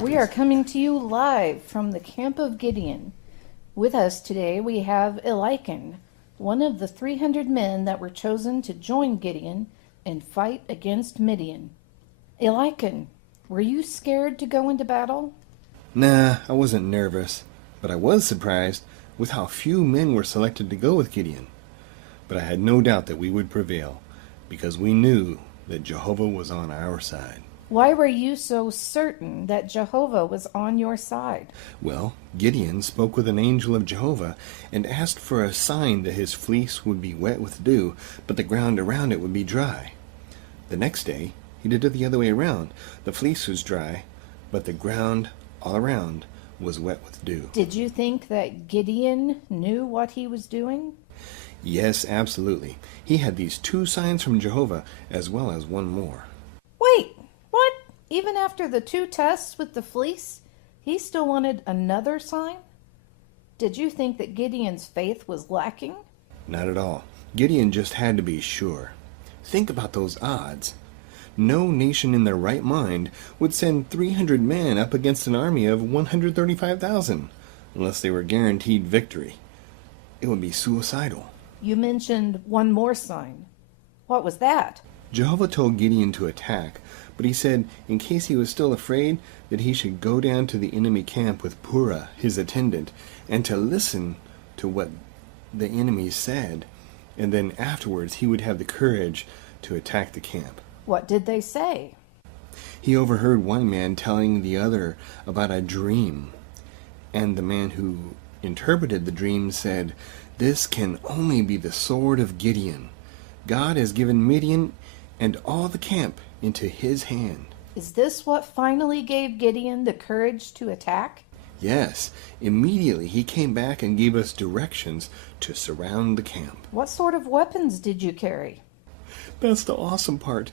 We are coming to you live from the camp of Gideon. With us today we have Eliakim, one of the 300 men that were chosen to join Gideon and fight against Midian. Eliakim, were you scared to go into battle? Nah, I wasn't nervous, but I was surprised with how few men were selected to go with Gideon. But I had no doubt that we would prevail, because we knew that Jehovah was on our side. Why were you so certain that Jehovah was on your side? Well, Gideon spoke with an angel of Jehovah and asked for a sign that his fleece would be wet with dew, but the ground around it would be dry. The next day, he did it the other way around. The fleece was dry, but the ground all around was wet with dew. Did you think that Gideon knew what he was doing? Yes, absolutely. He had these two signs from Jehovah, as well as one more. Wait, what? Even after the 2 tests with the fleece, he still wanted another sign? Did you think that Gideon's faith was lacking? Not at all. Gideon just had to be sure. Think about those odds. No nation in their right mind would send 300 men up against an army of 135,000, unless they were guaranteed victory. It would be suicidal. You mentioned one more sign. What was that? Jehovah told Gideon to attack, but he said in case he was still afraid that he should go down to the enemy camp with Purah, his attendant, and to listen to what the enemy said, and then afterwards he would have the courage to attack the camp. What did they say? He overheard one man telling the other about a dream, and the man who interpreted the dream said, "This can only be the sword of Gideon. God has given Midian and all the camp into his hand." Is this what finally gave Gideon the courage to attack? Yes, immediately he came back and gave us directions to surround the camp. What sort of weapons did you carry? That's the awesome part.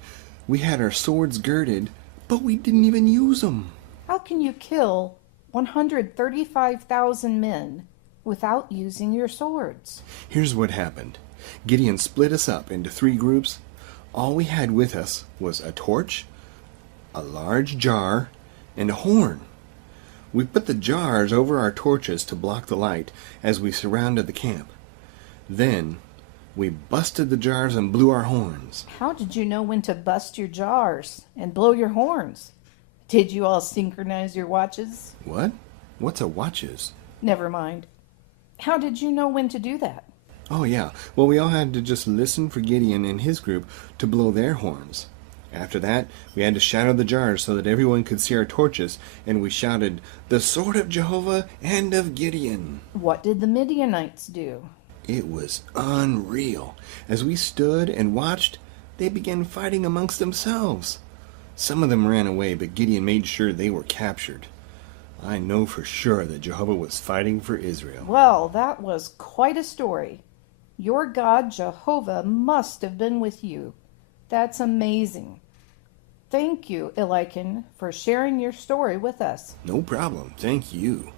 We had our swords girded, but we didn't even use them. How can you kill 135,000 men without using your swords? Here's what happened. Gideon split us up into 3 groups. All we had with us was a torch, a large jar, and a horn. We put the jars over our torches to block the light as we surrounded the camp. Then we busted the jars and blew our horns. How did you know when to bust your jars and blow your horns? Did you all synchronize your watches? What? What's a watches? Never mind. How did you know when to do that? Oh yeah, well we all had to just listen for Gideon and his group to blow their horns. After that, we had to shatter the jars so that everyone could see our torches, and we shouted, "The sword of Jehovah and of Gideon." What did the Midianites do? It was unreal. As we stood and watched, they began fighting amongst themselves. Some of them ran away, but Gideon made sure they were captured. I know for sure that Jehovah was fighting for Israel. Well, that was quite a story. Your God, Jehovah, must have been with you. That's amazing. Thank you, Eliakim, for sharing your story with us. No problem. Thank you.